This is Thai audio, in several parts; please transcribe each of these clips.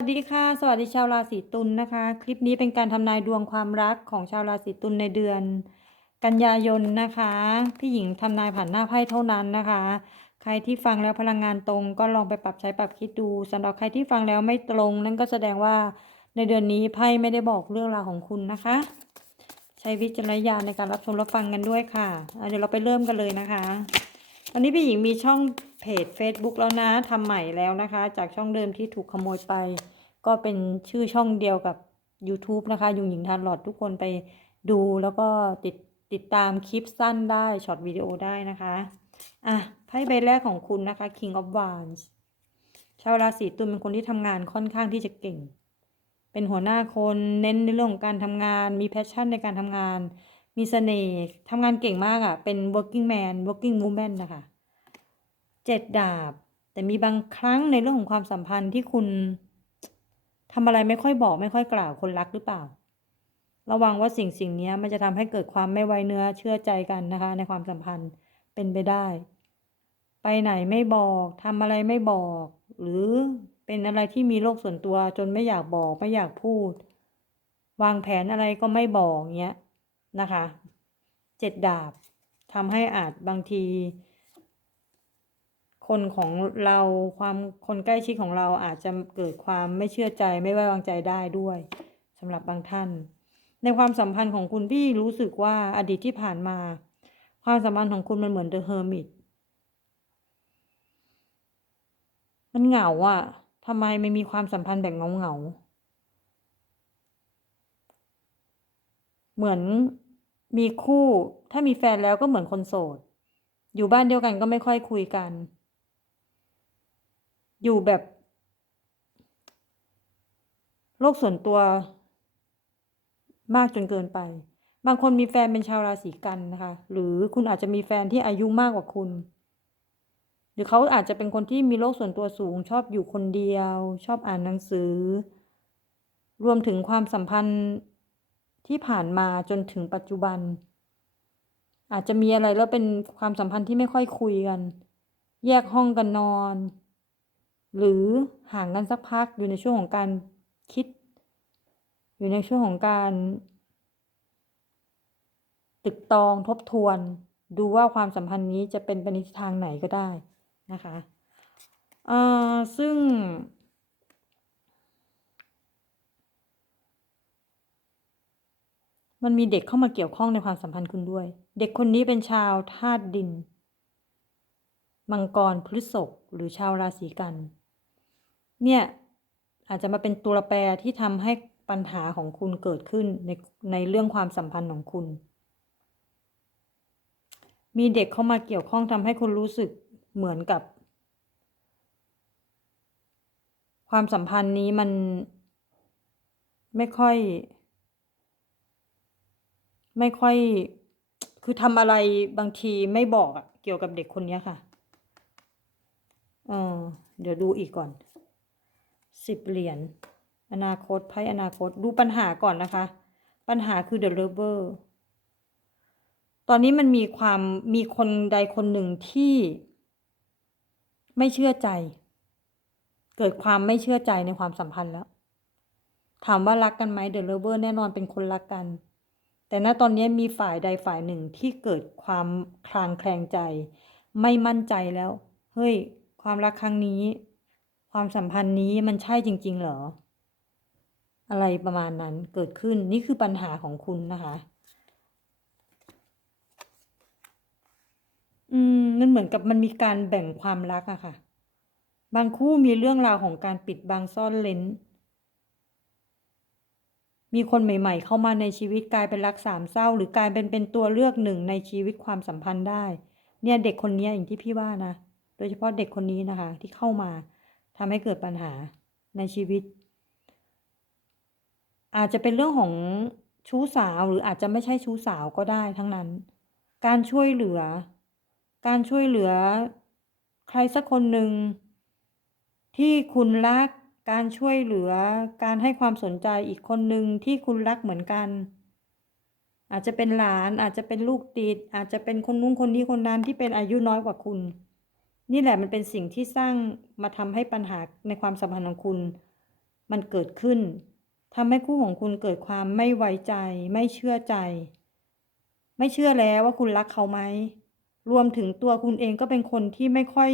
สวัสดีค่ะ สวัสดีชาวราศีตุลนะคะ คลิปนี้เป็นการทำนายดวงความรักของชาวราศีตุลในเดือน กันยายนนะคะพี่หญิงทำนายผ่านหน้าไพ่เท่านั้นนะคะ ใครที่ฟังแล้วพลังงานตรงก็ลองไปปรับใช้ปรับคิดดูสำหรับใครที่ฟังแล้วไม่ตรง นั่นก็แสดงว่าในเดือนนี้ไพ่ไม่ได้บอกเรื่องราวของคุณนะคะ ใช้วิจารณญาณในการรับชมรับฟังกันด้วยค่ะะเดี๋ยวเราไปเริ่มกันเลยนะคะตอนนี้พี่หญิงมีช่อง จ Facebook แล้วนะทำใหม่แล้วนะคะ จากช่องเดิมที่ถูกขโมยไป ก็เป็นชื่อช่องเดียวกับ YouTube นะคะยุงหญิงทานหลอดทุกคนไปดูแล้วก็ติดติดตามคลิปสั้นได้ช็อตวิดีโอได้นะคะ อะไพ่ใบแรกของคุณนะคะ King of Wands ชาวราศีตุลเป็นคนที่ทำงานค่อนข้างที่จะเก่ง เป็นหัวหน้าคนเน้นในเรื่องของการทำงาน มีแพชชั่นในการทำงาน มีเสน่ห์ทำงานเก่งมากอะ่ะ เป็น working man working woman นะคะ เจ็ดดาบ แต่มีบางครั้งในเรื่องของความสัมพันธ์ที่คุณทำอะไรไม่ค่อยบอกไม่ค่อยกล่าวคนรักหรือเปล่า ระวังว่าสิ่งสิ่งนี้มันจะทำให้เกิดความไม่ไว้เนื้อเชื่อใจกันนะคะ ในความสัมพันธ์เป็นไปได้ ไปไหนไม่บอกทำอะไรไม่บอก หรือเป็นอะไรที่มีโลกส่วนตัวจนไม่อยากบอกไม่อยากพูด วางแผนอะไรก็ไม่บอกเงี้ยนะคะเจ็ดดาบทำให้อาจบางที คนของเราความคนใกล้ชิดของเราอาจจะเกิดความไม่เชื่อใจไม่ไว้วางใจได้ด้วยสำหรับบางท่าน ในความสัมพันธ์ของคุณพี่รู้สึกว่าอดีตที่ผ่านมา ความสัมพันธ์ของคุณมันเหมือนเดอะเฮอร์มิตมันเหงาอะทำไมไม่มีความสัมพันธ์แบบเงาเงาเหมือนมีคู่ถ้ามีแฟนแล้วก็เหมือนคนโสด อยู่บ้านเดียวกันก็ไม่ค่อยคุยกัน อยู่แบบ โลกส่วนตัวมากจนเกินไป บางคนมีแฟนเป็นชาวราศีกันนะคะ หรือคุณอาจจะมีแฟนที่อายุมากกว่าคุณ หรือเขาอาจจะเป็นคนที่มีโลกส่วนตัวสูง ชอบอยู่คนเดียว ชอบอ่านหนังสือ รวมถึงความสัมพันธ์ที่ผ่านมาจนถึงปัจจุบัน อาจจะมีอะไรแล้วเป็นความสัมพันธ์ที่ไม่ค่อยคุยกัน แยกห้องกันนอน หรือห่างกันสักพักอยู่ในช่วงของการคิด อยู่ในช่วงของการ ตึกตองทบทวน ดูว่าความสัมพันธ์นี้จะเป็นไปในทางไหนก็ได้นะคะเอ่อซึ่ง มันมีเด็กเข้ามาเกี่ยวข้องในความสัมพันธ์คุณด้วย เด็กคนนี้เป็นชาวธาตุดินมังกรพฤษภหรือชาวราศีกัน เนี่ยอาจจะมาเป็นตัวแปรที่ทำให้ปัญหาของคุณเกิดขึ้นในในเรื่องความสัมพันธ์ของคุณ มีเด็กเข้ามาเกี่ยวข้องทำให้คุณรู้สึกเหมือนกับ ความสัมพันธ์นี้มันไม่ค่อย ไม่ค่อย คือทำอะไรบางทีไม่บอกอะเกี่ยวกับเด็กคนนี้ค่ะเออเดี๋ยวดูอีกก่อน สิบเหรียญอนาคตไพ่อนาคตดูปัญหาก่อนนะคะ ปัญหาคือ the lover ตอนนี้มันมีความมีคนใดคนหนึ่งที่ ไม่เชื่อใจ เกิดความไม่เชื่อใจในความสัมพันธ์แล้ว ถามว่ารักกันไหม the lover แน่นอนเป็นคนรักกัน แต่ณตอนนี้มีฝ่ายใดฝ่ายหนึ่งที่เกิดความคลางแคลงใจ ไม่มั่นใจแล้ว เฮ้ย ความรักครั้งนี้ ความสัมพันธ์นี้มันใช่จริง ๆ เหรอ อะไรประมาณนั้นเกิดขึ้นนี่คือปัญหาของคุณนะคะ อืมมันเหมือนกับมันมีการแบ่งความรักอะค่ะ บางคู่มีเรื่องราวของการปิดบังซ่อนเลนมีคนใหม่ ๆ เข้ามาในชีวิตกลายเป็นรักสามเศร้า หรือกลายเป็นเป็นตัวเลือกหนึ่งในชีวิตความสัมพันธ์ได้ เนี่ยเด็กคนนี้อย่างที่พี่ว่านะ โดยเฉพาะเด็กคนนี้นะคะ ที่เข้ามา ทำให้เกิดปัญหาในชีวิต อาจจะเป็นเรื่องของชู้สาวหรืออาจจะไม่ใช่ชู้สาวก็ได้ทั้งนั้น การช่วยเหลือ การช่วยเหลือ ใครสักคนหนึ่งที่คุณรัก การช่วยเหลือ การให้ความสนใจอีกคนหนึ่งที่คุณรักเหมือนกัน อาจจะเป็นหลานอาจจะเป็นลูกติด อาจจะเป็นคนนู้นคนนี้คนนั้นที่เป็นอายุน้อยกว่าคุณ นี่แหละมันเป็นสิ่งที่สร้างมาทำให้ปัญหาในความสัมพันธ์ของคุณ มันเกิดขึ้นทำให้คู่ของคุณเกิดความไม่ไว้ใจ ไม่เชื่อใจ ไม่เชื่อแล้วว่าคุณรักเขาไหมรวมถึงตัวคุณเองก็เป็นคนที่ไม่ค่อย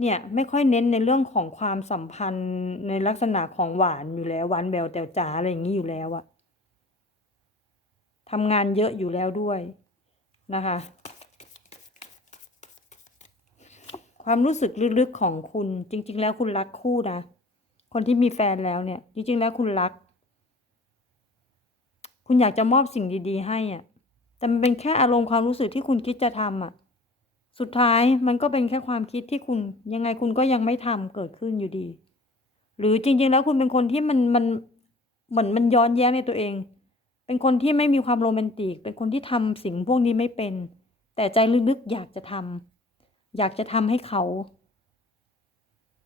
เนี่ยไม่ค่อยเน้นในเรื่องของความสัมพันธ์ในลักษณะของหวานอยู่แล้วหวานแววแต่จ๋าอะไรอย่างนี้อยู่แล้วอะทำงานเยอะอยู่แล้วด้วยนะคะ ความรู้สึกลึกๆของคุณจริง ๆ แล้วคุณรักคู่นะ คนที่มีแฟนแล้วเนี่ย จริง ๆ แล้วคุณรัก คุณอยากจะมอบสิ่งดี ๆ ให้อะแต่มันเป็นแค่อารมณ์ความรู้สึกที่คุณคิดจะทำอะ สุดท้ายมันก็เป็นแค่ความคิดที่คุณยังไงคุณก็ยังไม่ทำเกิดขึ้นอยู่ดี หรือจริง ๆ แล้วคุณเป็นคนที่มันมันเหมือนมันย้อนแย้งในตัวเอง เป็นคนที่ไม่มีความโรแมนติก เป็นคนที่ทำสิ่งพวกนี้ไม่เป็น แต่ใจลึกๆอยากจะทำ อยากจะทำให้เขา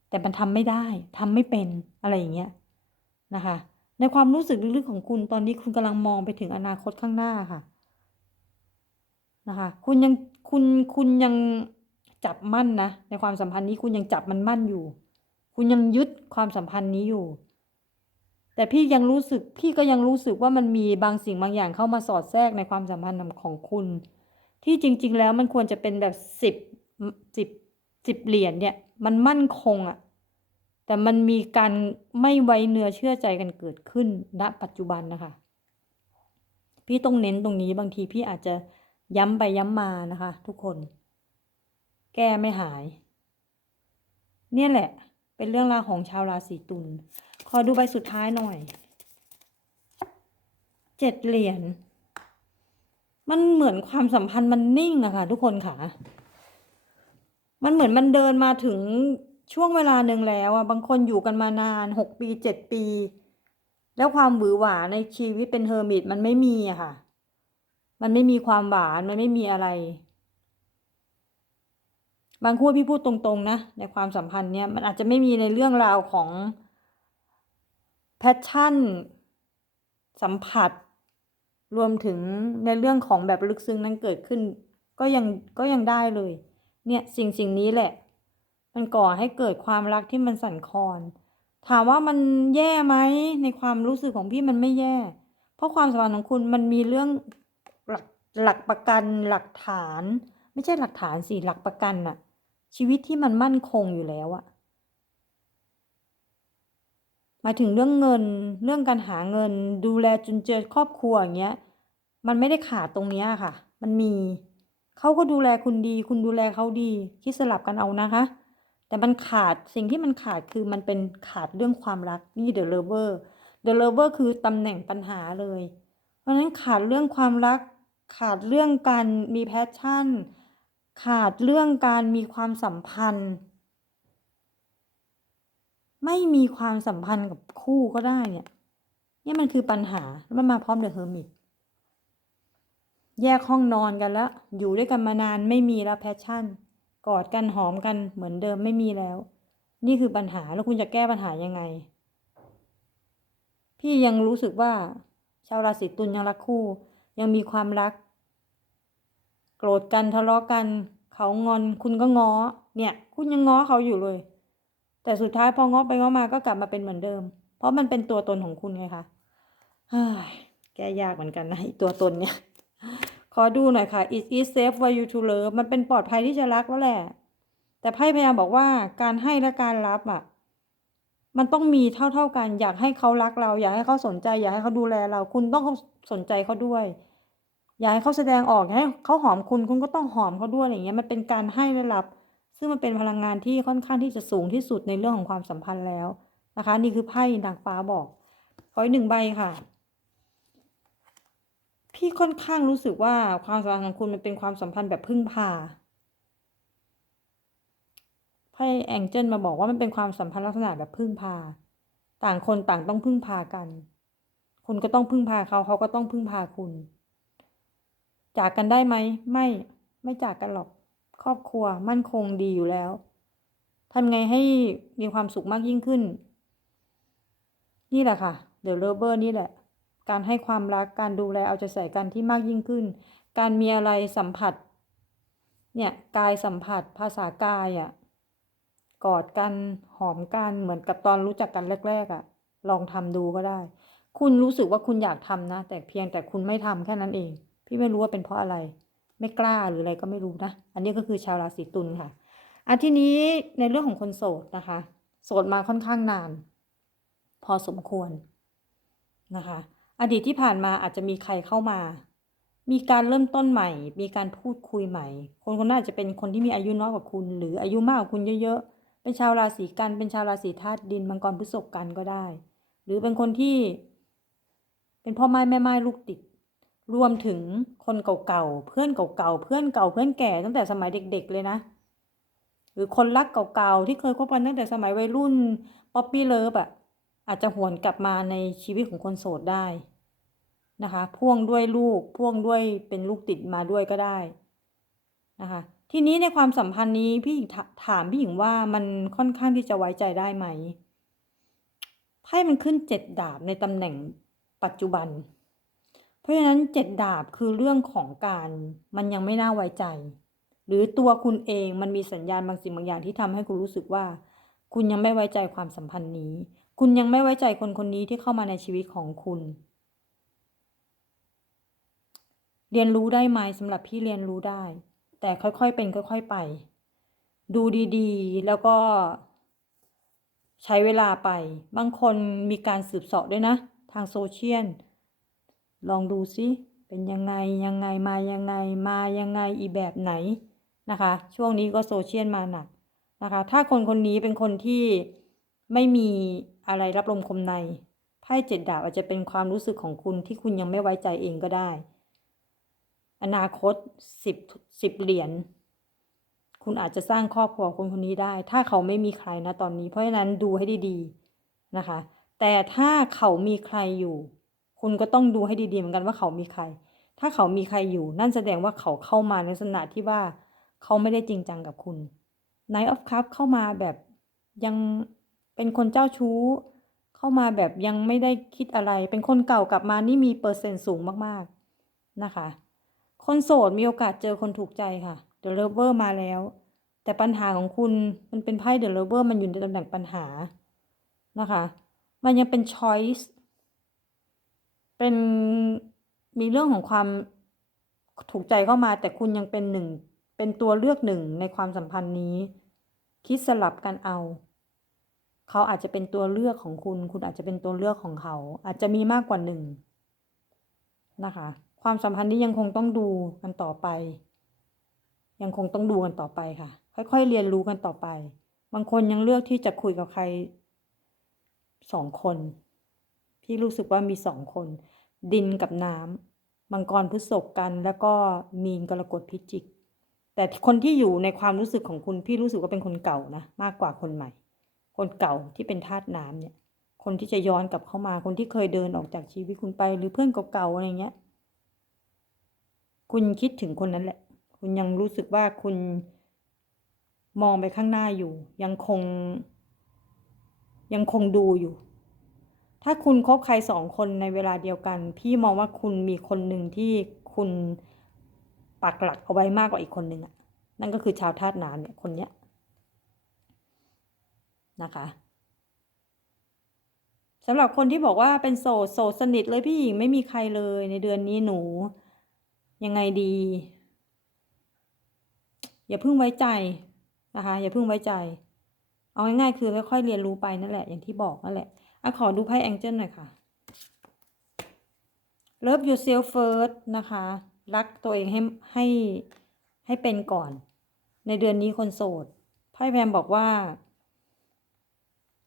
แต่มันทำไม่ได้ทำไม่เป็นอะไรอย่างเงี้ยนะคะ ในความรู้สึกลึกๆของคุณตอนนี้คุณกำลังมองไปถึงอนาคตข้างหน้าค่ะนะคะ คุณยังคุณคุณยังจับมั่นนะในความสัมพันธ์นี้คุณยังจับมันมั่นอยู่ คุณยังยึดความสัมพันธ์นี้อยู่ แต่พี่ยังรู้สึกพี่ก็ยังรู้สึกว่ามันมีบางสิ่งบางอย่างเข้ามาสอดแทรกในความสัมพันธ์ของคุณ ที่จริง ๆ แล้วมันควรจะเป็นแบบสิบ สิบสิบเหรียญเนี่ย มันมั่นคงอะแต่มันมีการไม่ไว้เนื้อเชื่อใจกันเกิดขึ้นณปัจจุบันนะคะ พี่ต้องเน้นตรงนี้บางทีพี่อาจจะย้ำไปย้ำมานะคะ ทุกคน แก้ไม่หาย เนี่ยแหละ เป็นเรื่องราวของชาวราศีตุลขอดูใบสุดท้ายหน่อยเจ็ดเหรียญมันเหมือนความสัมพันธ์มันนิ่งอะค่ะ ทุกคนค่ะ มันเหมือนมันเดินมาถึงช่วงเวลาหนึ่งแล้วอะบางคนอยู่กันมานานหกปีเจ็ดปี แล้วความหวือหวาในชีวิตเป็นเฮอร์มิตมันไม่มีอะค่ะ มันไม่มีความหวานมันไม่มีอะไร บางคู่พี่พูดตรงๆนะในความสัมพันธ์เนี้ยมันอาจจะไม่มีในเรื่องราวของแพชชั่น สัมผัส รวมถึงในเรื่องของแบบลึกซึ้งนั้นเกิดขึ้น ก็ยังก็ยังได้เลย เนี่ยสิ่งสิ่งนี้แหละ มันก่อให้เกิดความรักที่มันสั่นคลอน ถามว่ามันแย่ไหมในความรู้สึกของพี่มันไม่แย่ เพราะความสัมพันธ์ของคุณมันมีเรื่องหลักหลักประกันหลักฐาน ไม่ใช่หลักฐานสิหลักประกันอะชีวิตที่มันมั่นคงอยู่แล้วอะหมายถึงเรื่องเงินเรื่องการหาเงิน ดูแลจุนเจือครอบครัวอย่างเงี้ยมันไม่ได้ขาดตรงเนี้ยค่ะ มันมี เขาก็ดูแลคุณดี คุณดูแลเขาดี คิดสลับกันเอานะคะ แต่มันขาดสิ่งที่มันขาดคือมันเป็นขาดเรื่องความรักนี่ The Lover The Lover คือตำแหน่งปัญหาเลย เพราะฉะนั้นขาดเรื่องความรัก ขาดเรื่องการมีแพชชั่น ขาดเรื่องการมีความสัมพันธ์ ไม่มีความสัมพันธ์กับคู่ก็ได้เนี่ย เนี่ยมันคือปัญหามันมาพร้อมเดอะเฮอร์มิต แยกห้องนอนกันแล้ว อยู่ด้วยกันมานานไม่มีแล้วแพชชั่น กอดกันหอมกันเหมือนเดิมไม่มีแล้ว นี่คือปัญหาแล้วคุณจะแก้ปัญหายังไง พี่ยังรู้สึกว่า ชาวราศีตุลยังรักคู่ ยังมีความรัก โกรธกันทะเลาะกัน เขางอนคุณก็ง้อ เนี่ย คุณยังง้อเขาอยู่เลย แต่สุดท้ายพอง้อไปง้อมาก็กลับมาเป็นเหมือนเดิม เพราะมันเป็นตัวตนของคุณไงคะแก้ยากเหมือนกันนะตัวตนเนี่ย ขอดูหน่อยค่ะ it is safe for you to love มันเป็นปลอดภัยที่จะรักแล้วแหละ แต่ไพ่พยายามบอกว่าการให้และการรับอะ มันต้องมีเท่าๆกัน อยากให้เขารักเรา อยากให้เขาสนใจ อยากให้เขาดูแลเรา คุณต้องสนใจเขาด้วย อยากให้เขาแสดงออกอยากให้เขาหอมคุณ คุณก็ต้องหอมเขาด้วยอะไรอย่างเงี้ย มันเป็นการให้และรับ ซึ่งมันเป็นพลังงานที่ค่อนข้างที่จะสูงที่สุดในเรื่องของความสัมพันธ์แล้วนะคะ นี่คือไพ่นางฟ้าบอก ขออีกหนึ่งใบค่ะ พี่ค่อนข้างรู้สึกว่าความสัมพันธ์ของคุณมันเป็นความสัมพันธ์แบบพึ่งพาไพ่แองเจิลมาบอกว่ามันเป็นความสัมพันธ์ลักษณะแบบพึ่งพา ต่างคนต่างต้องพึ่งพากัน คุณก็ต้องพึ่งพาเขาเขาก็ต้องพึ่งพาคุณ จากกันได้ไหมไม่ไม่จากกันหรอกครอบครัวมั่นคงดีอยู่แล้วทำไงให้มีความสุขมากยิ่งขึ้น นี่แหละค่ะ The Lover นี่แหละ การให้ความรักการดูแลเอาใจใส่กันที่มากยิ่งขึ้น การมีอะไรสัมผัส เนี่ยกายสัมผัสภาษากายอะ่ะกอดกันหอมกันเหมือนกับตอนรู้จักกันแรก ๆอะ่ะ ลองทำดูก็ได้ คุณรู้สึกว่าคุณอยากทำนะ แต่เพียงแต่คุณไม่ทำแค่นั้นเอง พี่ไม่รู้ว่าเป็นเพราะอะไร ไม่กล้าหรืออะไรก็ไม่รู้นะ อันนี้ก็คือชาวราศีตุลค่ะอันที่นี้ในเรื่องของคนโสดนะคะ โสดมาค่อนข้างนาน พอสมควรนะคะ อดีตที่ผ่านมาอาจจะมีใครเข้ามา มีการเริ่มต้นใหม่ มีการพูดคุยใหม่ คนคนนั้นอาจจะเป็นคนที่มีอายุน้อยกว่าคุณ หรืออายุมากกว่าคุณเยอะๆ เป็นชาวราศีกัน เป็นชาวราศีธาตุดิน มังกรพฤษภกันก็ได้ หรือเป็นคนที่ เป็นพ่อไม้แม่ไม้ลูกติด รวมถึงคนเก่าๆ เพื่อนเก่าๆ เพื่อนเก่าเพื่อนแก่ตั้งแต่สมัยเด็ก ๆ เลยนะ หรือคนรักเก่าๆ ที่เคยคบกันตั้งแต่สมัยวัยรุ่น ป๊อปปี้เลิฟอะอาจจะหวนกลับมาในชีวิตของคนโสดได้ นะคะ พ่วงด้วยลูก พ่วงด้วยเป็นลูกติดมาด้วยก็ได้นะคะ ทีนี้ในความสัมพันธ์นี้พี่หญิงถถามพี่หญิงว่ามันค่อนข้างที่จะไว้ใจได้ไหมไพ่มันขึ้นเจ็ดดาบในตำแหน่งปัจจุบัน เพราะฉะนั้นเจ็ดดาบคือเรื่องของการมันยังไม่น่าไว้ใจ หรือตัวคุณเองมันมีสัญญาณบางสิ่งบางอย่างที่ทำให้คุณรู้สึกว่า คุณยังไม่ไว้ใจความสัมพันธ์นี้ คุณยังไม่ไว้ใจคนคนนี้ที่เข้ามาในชีวิตของคุณ เรียนรู้ได้ไหมสำหรับพี่เรียนรู้ได้ แต่ค่อยๆเป็นค่อยๆไป ดูดีๆ แล้วก็ใช้เวลาไป บางคนมีการสืบเสาะด้วยนะ ทางโซเชียล ลองดูซิเป็นยังไงยังไงมายังไงมายังไงอีแบบไหนนะคะ ช่วงนี้ก็โซเชียลมาหนักนะคะ ถ้าคนคนนี้เป็นคนที่ไม่มีอะไรรับลมคมในไพ่เจ็ดดาบอาจจะเป็นความรู้สึกของคุณที่คุณยังไม่ไว้ใจเองก็ได้ อนาคตสิบสิบเหรียญคุณอาจจะสร้างครอบครัวคนคนนี้ได้ ถ้าเขาไม่มีใครนะตอนนี้ เพราะฉะนั้นดูให้ดีๆนะคะ แต่ถ้าเขามีใครอยู่ คุณก็ต้องดูให้ดีๆเหมือนกันว่าเขามีใคร ถ้าเขามีใครอยู่ นั่นแสดงว่าเขาเข้ามาในลักษณะที่ว่าเขาไม่ได้จริงจังกับคุณ Knight of Cup เข้ามาแบบยังเป็นคนเจ้าชู้ เข้ามาแบบยังไม่ได้คิดอะไร เป็นคนเก่ากลับมานี่มีเปอร์เซ็นต์สูงมากๆนะคะ คนโสดมีโอกาสเจอคนถูกใจค่ะ The Lover มาแล้ว แต่ปัญหาของคุณมันเป็นไพ่ The Lover มันอยู่ในตำแหน่งปัญหานะคะ มันยังเป็น choice เป็นมีเรื่องของความถูกใจเข้ามา แต่คุณยังเป็นหนึ่งเป็นตัวเลือกหนึ่งในความสัมพันธ์นี้ คิดสลับกันเอา เขาอาจจะเป็นตัวเลือกของคุณ คุณอาจจะเป็นตัวเลือกของเขา อาจจะมีมากกว่าหนึ่งนะคะ ความสัมพันธ์นี้ยังคงต้องดูกันต่อไป ยังคงต้องดูกันต่อไปค่ะ ค่อยๆเรียนรู้กันต่อไป บางคนยังเลือกที่จะคุยกับใครสองคน พี่รู้สึกว่ามีสองคน ดินกับน้ำมังกรพฤษภกัน แล้วก็มีนกรกฎพิจิก แต่คนที่อยู่ในความรู้สึกของคุณพี่รู้สึกว่าเป็นคนเก่านะมากกว่าคนใหม่ คนเก่าที่เป็นธาตุน้ำเนี่ย คนที่จะย้อนกลับเข้ามาคนที่เคยเดินออกจากชีวิตคุณไป หรือเพื่อนเก่าๆอะไรเงี้ย คุณคิดถึงคนนั้นแหละ คุณยังรู้สึกว่าคุณมองไปข้างหน้าอยู่ ยังคง ยังคงดูอยู่ ถ้าคุณคบใครสองคนในเวลาเดียวกัน พี่มองว่าคุณมีคนหนึ่งที่คุณปักหลักเอาไว้มากกว่าอีกคนหนึ่งอะนั่นก็คือชาวธาตุน้ำเนี่ยคนเนี้ยนะคะสำหรับคนที่บอกว่าเป็นโสดโสดสนิทเลยพี่หญิงไม่มีใครเลยในเดือนนี้หนู ยังไงดี อย่าเพิ่งไว้ใจนะคะ อย่าเพิ่งไว้ใจ เอาง่ายๆคือค่อยๆเรียนรู้ไปนั่นแหละ อย่างที่บอกนั่นแหละอะขอดูไพ่แองเจิลหน่อยค่ะ Love yourself first นะคะ รักตัวเองให้ให้ให้เป็นก่อน ในเดือนนี้คนโสดไพ่แพมบอกว่า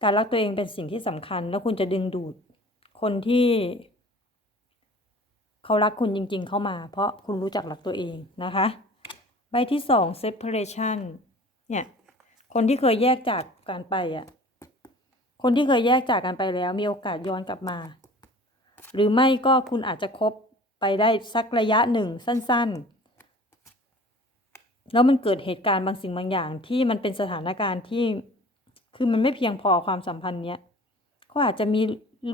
การรักตัวเองเป็นสิ่งที่สำคัญ แล้วคุณจะดึงดูด คนที่ เขารักคุณจริง ๆ เข้ามา เพราะคุณรู้จักรักตัวเองนะคะ ใบที่สอง separation เนี่ย คนที่เคยแยกจากกันไปอะ คนที่เคยแยกจากกันไปแล้ว มีโอกาสย้อนกลับมา หรือไม่ก็คุณอาจจะคบไปได้สักระยะหนึ่งสั้น ๆแล้วมันเกิดเหตุการณ์บางสิ่งบางอย่างที่มันเป็นสถานการณ์ที่ คือมันไม่เพียงพอความสัมพันธ์เนี้ยเขาอาจจะมี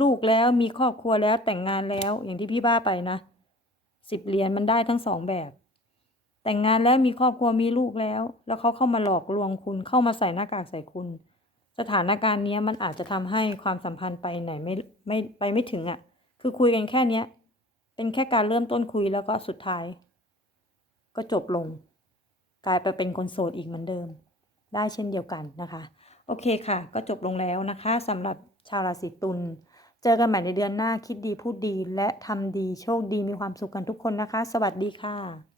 ลูกแล้วมีครอบครัวแล้วแต่งงานแล้วอย่างที่พี่บ้าไปนะสิบเหรียญมันได้ทั้งสองแบบ แต่งงานแล้วมีครอบครัวมีลูกแล้ว แล้วเขาเข้ามาหลอกลวงคุณเข้ามาใส่หน้ากากใส่คุณ สถานการณ์เนี้ยมันอาจจะทำให้ความสัมพันธ์ไปไหนไม่ไม่ไปไม่ถึงอะ่ะ คือคุยกันแค่เนี้ย เป็นแค่การเริ่มต้นคุยแล้วก็สุดท้าย ก็จบลง กลายไปเป็นคนโสดอีกเหมือนเดิม ได้เช่นเดียวกันนะคะ โอเคค่ะ ก็จบลงแล้วนะคะสำหรับชาวราศีตุล เจอกันใหม่ในเดือนหน้าคิดดีพูดดีและทำดีโชคดีมีความสุขกันทุกคนนะคะ สวัสดีค่ะ